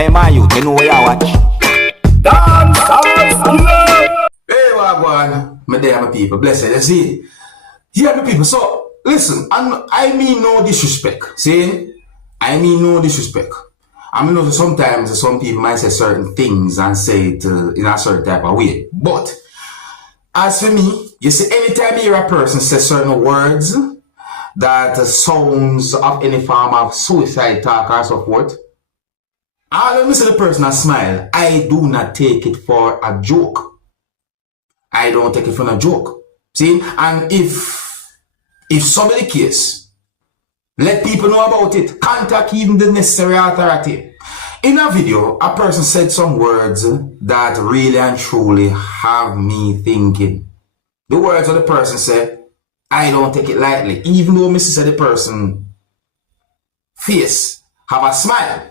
Hey man, you know where I watch. Dancehall. Hey, Wagwan, my dear my people, blessed. You see, here my people. So listen, I mean no disrespect. See, I mean no disrespect. I mean, sometimes some people might say certain things and say it in a certain type of way. But as for me, you see, anytime you hear a person say certain words that sounds of any form of suicide talk or so forth, all of me see the person and smile. I do not take it for a joke. I don't take it for a joke. See, and if somebody case, let people know about it. Contact even the necessary authority. In a video, a person said some words that really and truly have me thinking. The words of the person said, I don't take it lightly. Even though Mrs. said the person face have a smile.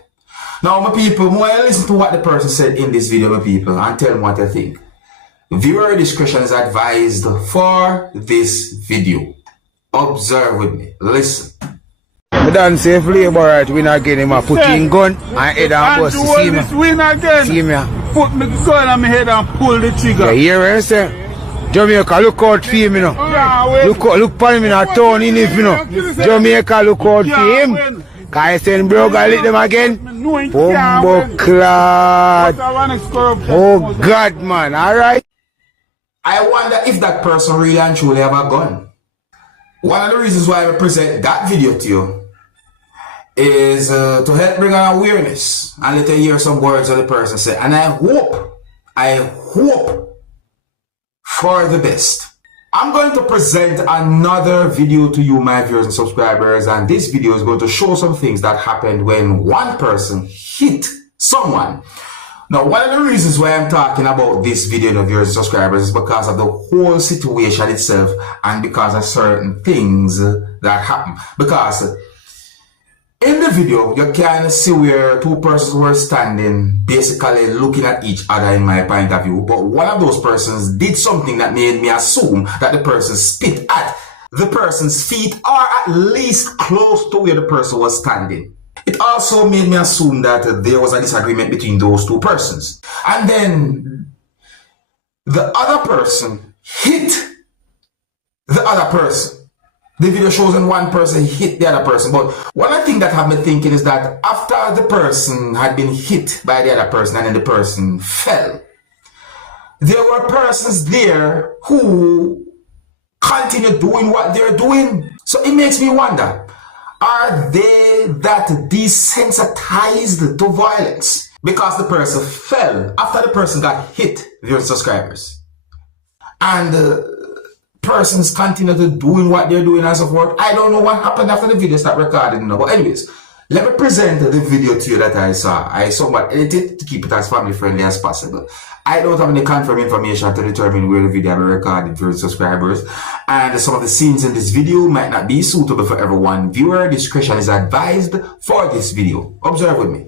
Now, my people, when I listen to what the person said in this video, my people, and tell them what I think. Viewer discretion is advised for this video. Observe with me. Listen. I done say flavor right, win again, him a put in gun and head and bust to see me. Win again. See me. Put me gun on my head and pull the trigger. You hear what I say? Jamaica, look out for him, you know. Yeah, look for him in a town in it, you know. Jamaica, look out for him. Can I send bro, I lick them again? Bumbo clad. Oh God, man, alright? I wonder if that person really and truly have a gun. One of the reasons why I present that video to you is to help bring an awareness and let you hear some words of the person say. And I hope for the best. I'm going to present another video to you, my viewers and subscribers, and this video is going to show some things that happened when one person hit someone. Now, one of the reasons why I'm talking about this video, viewers and subscribers, is because of the whole situation itself and because of certain things that happen. Because in the video, you can see where two persons were standing, basically looking at each other in my point of view. But one of those persons did something that made me assume that the person spit at the person's feet or at least close to where the person was standing. It also made me assume that there was a disagreement between those two persons. And then the other person hit the other person. The video shows that one person hit the other person. But one thing that had me thinking is that after the person had been hit by the other person and then the person fell, there were persons there who continued doing what they're doing. So it makes me wonder, are they that desensitized to violence? Because the person fell after the person got hit, viewers subscribers. And persons continue to doing what they're doing and so forth. I don't know what happened after the video started recording now. But anyways, let me present the video to you that I saw. I somewhat edited to keep it as family friendly as possible. I don't have any confirmed information to determine where the video will be recorded for subscribers. And some of the scenes in this video might not be suitable for everyone. Viewer discretion is advised for this video. Observe with me.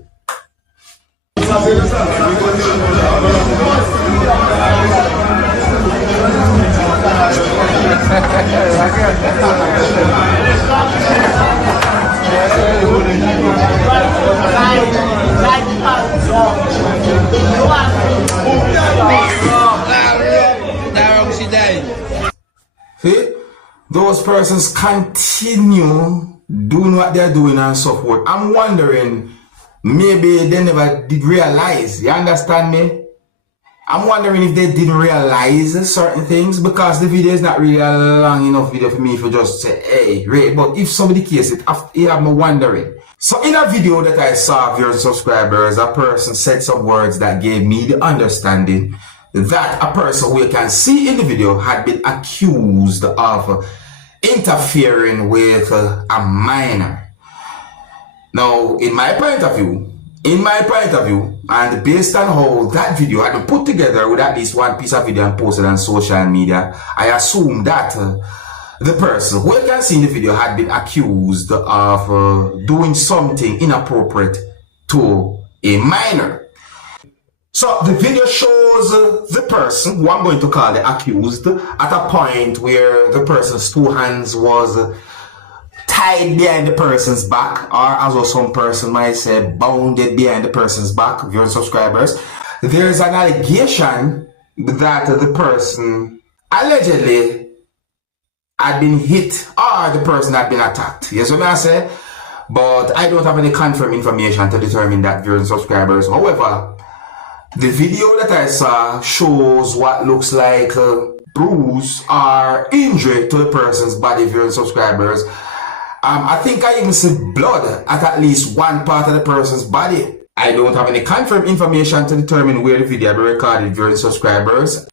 See, those persons continue doing what they're doing and so forth. I'm wondering, maybe they never did realize, you understand me? I'm wondering if they didn't realize certain things, because the video is not really a long enough video for me to just say, hey, Ray. But if somebody cases it, you have me wondering. So in a video that I saw, viewers and subscribers, a person said some words that gave me the understanding that a person who you can see in the video had been accused of interfering with a minor. Now, in my point of view, and based on how that video had been put together with at least one piece of video and posted on social media, I assume that the person who you can see in the video had been accused of doing something inappropriate to a minor. So the video shows the person, who I'm going to call the accused, at a point where the person's two hands was tied behind the person's back, or as well some person might say bounded behind the person's back, viewers and subscribers. There's an allegation that the person allegedly had been hit or the person had been attacked. Yes, what I say? But I don't have any confirmed information to determine that, viewers and subscribers. However, the video that I saw shows what looks like a bruise or injury to the person's body, viewers and subscribers. I think I even see blood at least one part of the person's body. I don't have any confirmed information to determine where the video will be recorded, viewers and subscribers.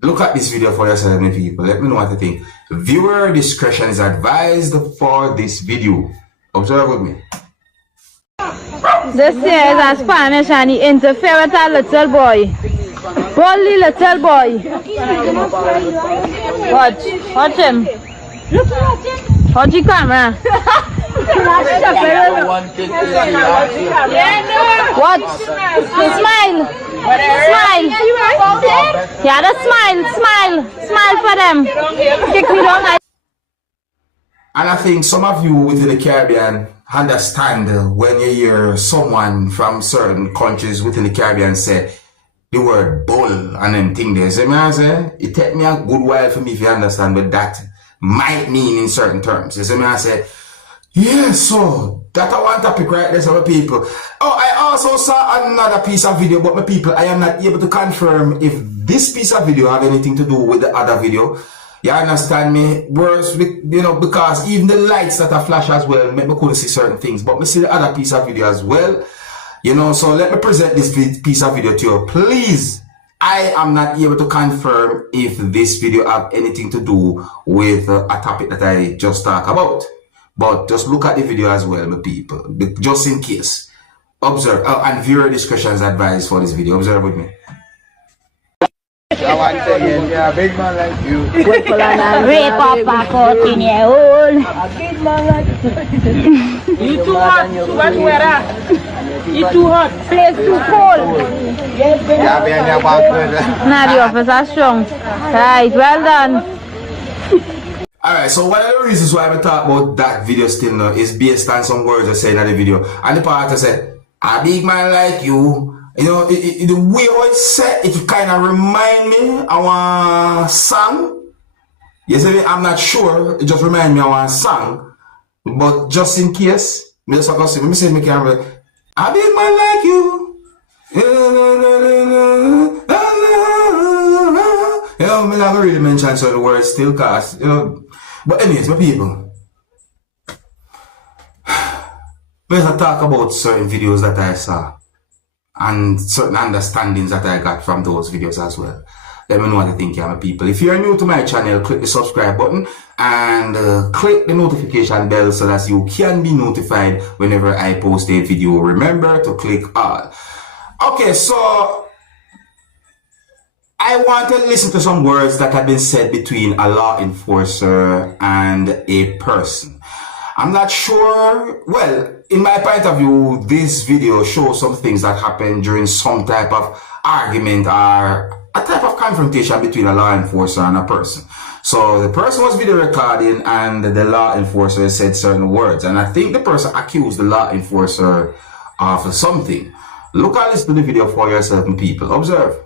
Look at this video for yourself, my people. Let me know what you think. Viewer discretion is advised for this video. Observe with me. This here is a Spanish and he interfered with a little boy. Bully little boy. Watch him. Watch the camera. Watch. Smile. Smile. Yeah, the smile. Smile for them. Kick me down. And I think some of you within the Caribbean understand when you hear someone from certain countries within the Caribbean say the word bull and them thing there. So I say, it take me a good while for me if you understand what that might mean in certain terms. So I say, yeah, so that I one topic right there, some people. Oh, I also saw another piece of video, but my people, I am not able to confirm if this piece of video have anything to do with the other video. You understand me? Worse, you know, because even the lights that are flash as well, make me couldn't see certain things, but me see the other piece of video as well. You know, so let me present this piece of video to you. Please, I am not able to confirm if this video have anything to do with a topic that I just talked about. But just look at the video as well, my people, just in case. Observe, and viewer discretion is advised for this video. Observe with me. I want to say, yeah, a big man like you. Rape up a 14-year-old. You too hot. What weather? You too hot. Place too cold. Yeah, be in your back. Now the officer strong. Right, well done. Alright, so one of the reasons why I talk about that video still now is based on some words I say in the video. And the part I said, a big man like you. You know, the way how it's said, it kind of remind me of a song. You see, I'm not sure. It just remind me of a song. But just in case, let me say me camera. A big man like you. You know, I'm not really mention certain words still, cause you know. But anyways, my people, let's talk about certain videos that I saw and certain understandings that I got from those videos as well. Let me know what you think, my people. If you're new to my channel, click the subscribe button and click the notification bell so that you can be notified whenever I post a video. Remember to click all. Okay, so I want to listen to some words that have been said between a law enforcer and a person. I'm not sure. Well, in my point of view, this video shows some things that happened during some type of argument or a type of confrontation between a law enforcer and a person. So the person was video recording and the law enforcer said certain words. And I think the person accused the law enforcer of something. Look and listen to the video for yourself, people. Observe.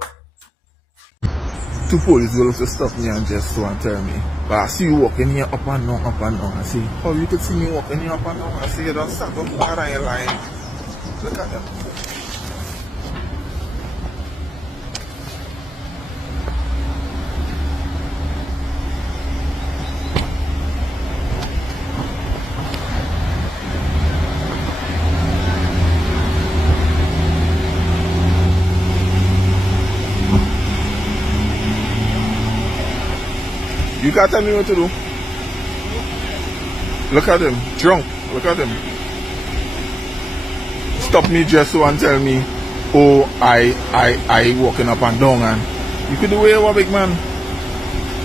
Two police will to stop me and just to tell me. But I see you walking here up and down, up and down. I see, oh, you could see me walking here up and down. I see you don't stop up around your line. Look at them. You can't tell me what to do. Look at him, drunk. Look at him. Stop me just so and tell me, oh, I walking up and down, and you could do what you want, big man.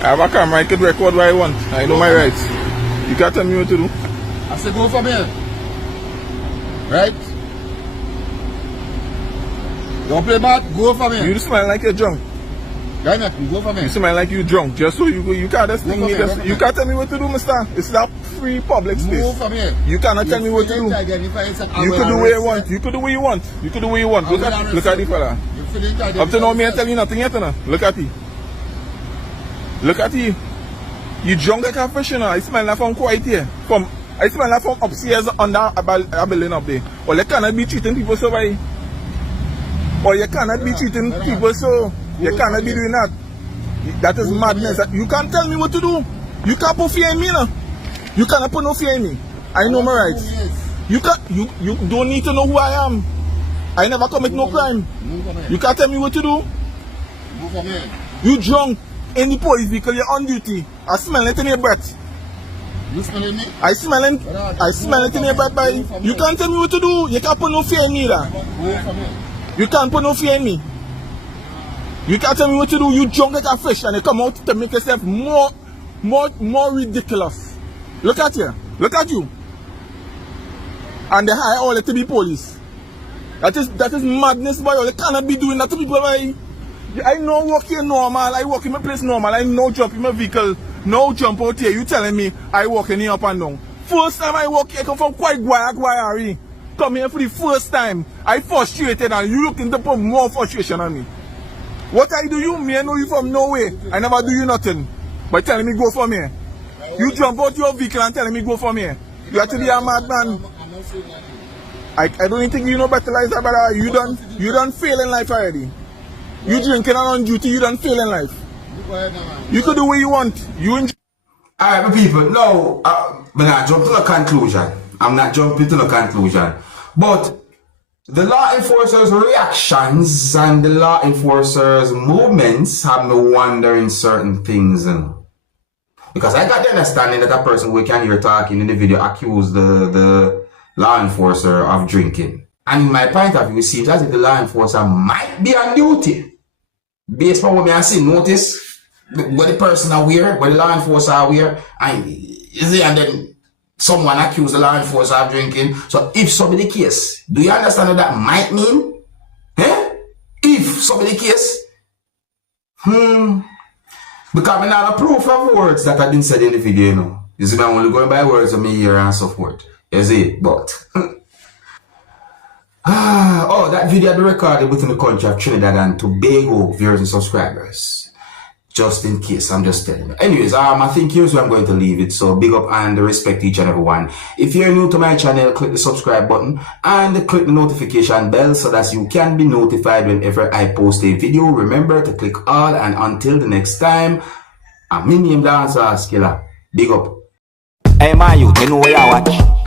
I have a camera, I could record what I want. I know my rights. You can't tell me what to do. I said go from here. Right? Don't play bad, go from here. You smile like you're drunk. Right now, you go from here. You smile like you drunk. Just so you can't just think me. You can't tell me what to do, mister. It's stop. free public space. Move from here. You cannot tell me what to do. You could do what you want. You could do what you want. You could do what you want. Look at the fella. Up to now, me I tell you nothing yet, no? Look at you. Look at you. You drunk like a fish, you know. I smell that from quite here. I smell that from upstairs under a building up there. Or you cannot be treating people so by. Or you cannot be treating people so. You cannot be doing that. That is madness. You can't tell me what to do. You can't put fear in me, no. You cannot put no fear in me. I know my rights. You don't need to know who I am. I never commit no crime. You can't tell me what to do. You drunk in the police vehicle, you're on duty. I smell it in your breath. You smelling me? I smell it in your breath, boy. You can't tell me what to do. You can't put no fear in me, da. You can't put no fear in me. You can't tell me what to do. You drunk like a fish and you come out to make yourself more ridiculous. Look at you. Look at you. And they hire all to be police. That is madness, boy. You cannot be doing that to people, boy. I know work here normal. I work in my place normal. I know jump in my vehicle. No jump out here. You telling me I walk in here up and down. First time I walk here, I come from quite Guayari. Come here for the first time. I frustrated and you looking to put more frustration on me. What I do you? Me I know you from nowhere. I never do you nothing. But telling me go from here. You jump out your vehicle and telling me go from here. You have to be a madman. I don't even think you know better like that, brother. You done fail in life already. You drinking and on duty, you done fail in life. You could do what you want. You enjoy. Alright, people, no, I'm not jumping to a conclusion. I'm not jumping to a conclusion. But the law enforcers' reactions and the law enforcers' movements have me wondering certain things. Because I got the understanding that a person we can hear talking in the video accused the law enforcer of drinking. And in my point of view, it seems as if the law enforcer might be on duty. Based on what I see, notice what the person aware, what the law enforcer aware, and then someone accused the law enforcer of drinking. So if so be the case, do you understand what that might mean? If so be the case, because I'm not a proof of words that have been said in the video, you know. You see, I'm only going by words of me here and so forth. You see, but oh, that video had been recorded within the country of Trinidad and Tobago, viewers and subscribers. Just in case, I'm just telling you. Anyways, I think here's where I'm going to leave it. So big up and respect each and every one. If you're new to my channel, click the subscribe button and click the notification bell so that you can be notified whenever I post a video. Remember to click all, and until the next time, I'm in name Dancehall Skilla. Big up. Hey man, you know what I watch.